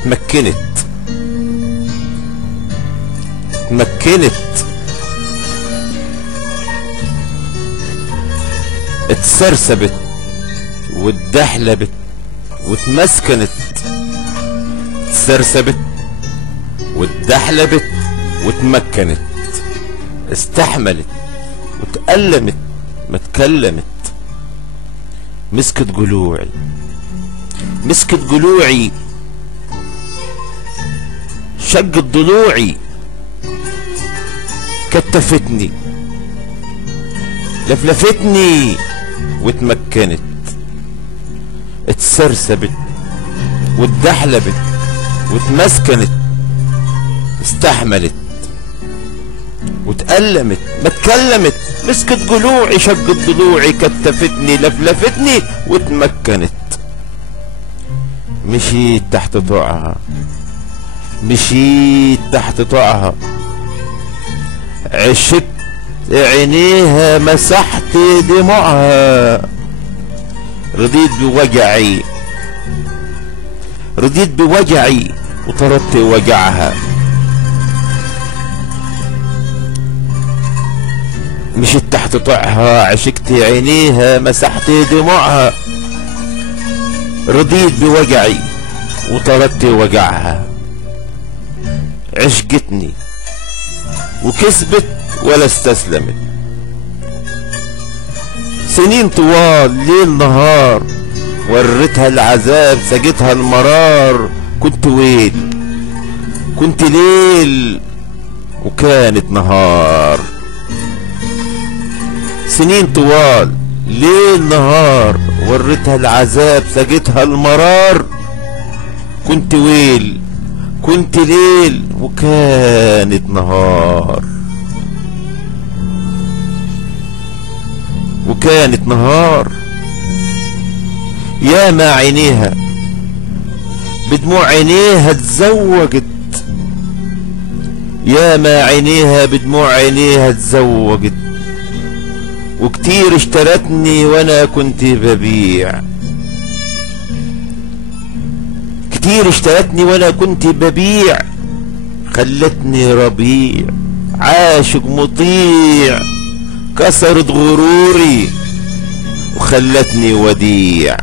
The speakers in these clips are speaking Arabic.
اتمكنت اتسرسبت واتدحلبت واتمسكنت، اتسرسبت واتدحلبت واتمكنت، استحملت واتألمت ما اتكلمت. مسكت جلوعي شقت ضلوعي، كتفتني لفلفتني واتمكنت، اتسرسبت واتدحلبت واتمسكنت، استحملت واتألمت ما اتكلمت. مسكت جلوعي شقت ضلوعي، كتفتني لفلفتني واتمكنت. مشيت تحت طوعها، عشقت عينيها مسحت دموعها، رضيت بوجعي وطردت وجعها. مشيت تحت طوعها، عشقت عينيها مسحت دموعها، رضيت بوجعي وطردت وجعها. عشقتني وكسبت ولا استسلمت، سنين طوال ليل نهار، وريتها العذاب سقتها المرار. كنت ليل وكانت نهار، سنين طوال ليل نهار، وريتها العذاب سقتها المرار. كنت ليل وكانت نهار. يا ما عينيها بدموع عينيها اتزوجت، يا ما عينيها بدموع عينيها اتزوجت، وكتير اشترتني وانا كنت ببيع، كتير اشترتني وانا كنت ببيع. خلتني ربيع عاشق مطيع، كسرت غروري وخلتني وديع.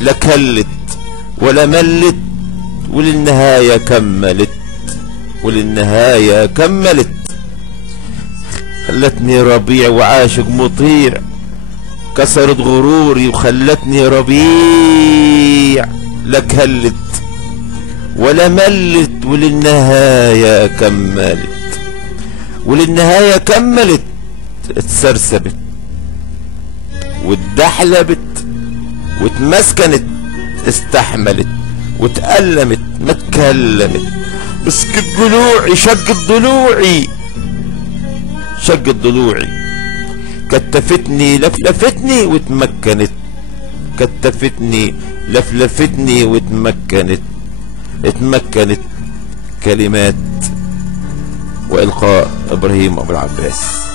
لا كلت ولا ملت وللنهاية كملت. خلتني ربيع وعاشق مطيع، كسرت غروري وخلتني ربيع. لا كلت ولا ملت وللنهاية كملت. اتسرسبت واتدحلبت واتمسكنت، استحملت واتألمت ما اتكلمت. مسكت جلوعي شقت ضلوعي، كتفتني لفلفتني واتمكنت، اتمكنت. كلمات وإلقاء إبراهيم أبو العباس.